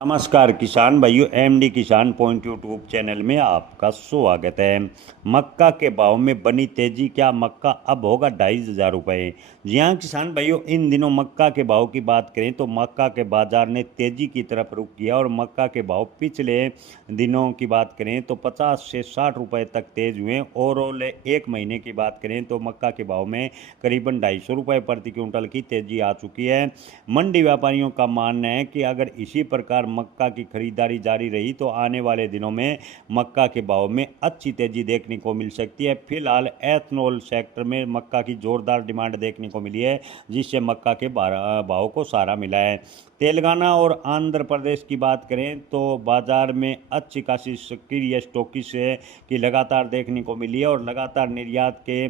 नमस्कार किसान भाइयों, एमडी किसान पॉइंट यूट्यूब चैनल में आपका स्वागत है। मक्का के भाव में बनी तेजी, क्या मक्का अब होगा 2,500 रुपये। जी हाँ किसान भाइयों, इन दिनों मक्का के भाव की बात करें तो मक्का के बाजार ने तेजी की तरफ रुख किया और मक्का के भाव पिछले दिनों की बात करें तो 50 से 60 रुपये तक तेज हुए। ओवरऑल एक महीने की बात करें तो मक्का के भाव में करीबन 250 रुपये प्रति क्विंटल की तेजी आ चुकी है। मंडी व्यापारियों का मानना है कि अगर इसी प्रकार मक्का की खरीदारी जारी रही तो आने वाले दिनों में मक्का के भाव में अच्छी तेजी देखने को मिल सकती है। फिलहाल एथनॉल सेक्टर में मक्का की जोरदार डिमांड देखने को मिली है, जिससे मक्का के भाव को सहारा मिला है। तेलंगाना और आंध्र प्रदेश की बात करें तो बाजार में अच्छी खासी सक्रिय स्टॉकिश की लगातार देखने को मिली है और लगातार निर्यात के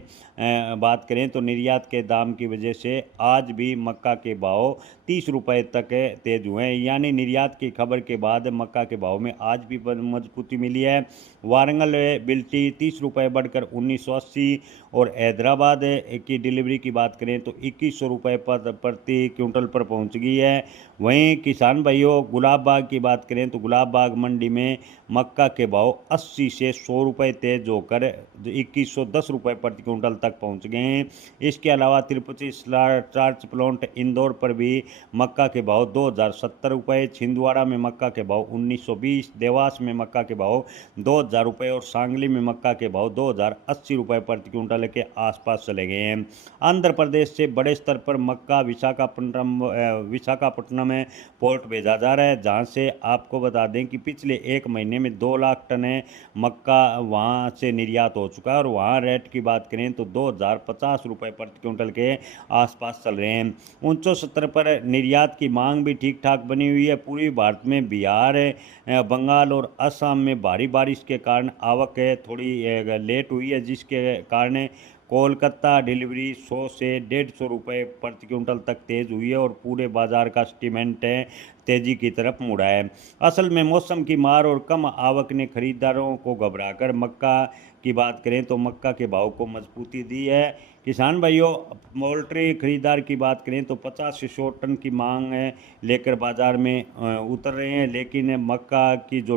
बात करें तो निर्यात के दाम की वजह से आज भी मक्का के भाव 30 रुपये तक तेज हुए हैं। यानी निर्यात की खबर के बाद मक्का के भाव में आज भी मजबूती मिली है। वारंगल बिल्टी 30 रुपये बढ़कर 1980 और हैदराबाद की डिलीवरी की बात करें तो 2100 रुपये प्रति क्विंटल पर पहुंच गई है। वहीं किसान भाइयों, गुलाब बाग की बात करें तो गुलाब बाग मंडी में मक्का के भाव 80 से 100 रुपये तेज होकर 2110 रुपये प्रति क्विंटल तक पहुंच गए हैं। इसके अलावा तिरुपति स्टार्च प्लांट इंदौर पर भी मक्का के भाव 2070 रुपये, छिंदवाड़ा में मक्का के भाव 1920, देवास में मक्का के भाव 2000 रुपये और सांगली में मक्का के भाव 2080 रुपये प्रति क्विंटल के आसपास चले गए हैं। आंध्र प्रदेश से बड़े स्तर पर मक्का विशाखापट्टनम में पोर्ट भेजा जा रहा है, जहां से आपको बता दें कि पिछले एक महीने में 2 लाख टन मक्का वहां से निर्यात हो चुका है और वहां रेट की बात करें तो 2050 रुपये प्रति क्विंटल के आसपास चल रहे हैं। ऊंचे स्तर पर निर्यात की मांग भी ठीक ठाक बनी हुई है। पूर्वी भारत में बिहार, बंगाल और असम में भारी बारिश के कारण आवक थोड़ी लेट हुई है, जिसके कारण कोलकाता डिलीवरी 100 से 150 रुपये प्रति क्विंटल तक तेज हुई है और पूरे बाजार का सेंटीमेंट तेजी की तरफ मुड़ा है। असल में मौसम की मार और कम आवक ने खरीदारों को घबराकर मक्का की बात करें तो मक्का के भाव को मजबूती दी है। किसान भाइयों, पोल्ट्री खरीदार की बात करें तो 50 से 100 टन की मांग लेकर बाजार में उतर रहे हैं, लेकिन मक्का की जो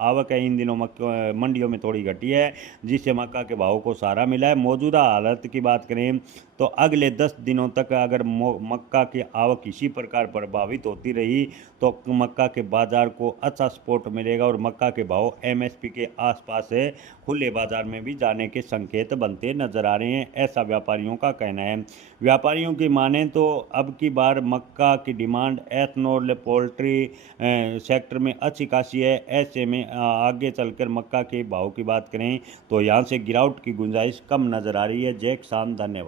आवक है इन दिनों मंडियों में थोड़ी घटी है, जिससे मक्का के भाव को सहारा मिला है। मौजूदा हालत की बात करें तो अगले 10 दिनों तक अगर मक्का की आवक इसी प्रकार प्रभावित होती रही तो मक्का के बाजार को अच्छा सपोर्ट मिलेगा और मक्का के भाव एमएसपी के आसपास है खुले बाजार में भी जाने के संकेत बनते नजर आ रहे हैं, ऐसा व्यापारियों का कहना है। व्यापारियों की माने तो अब की बार मक्का की डिमांड एथनॉल पोल्ट्री सेक्टर में अच्छी खासी है। ऐसे में आगे चलकर मक्का के भाव की बात करें तो यहाँ से गिरावट की गुंजाइश कम नजर आ रही है। जय किसान, धन्यवाद।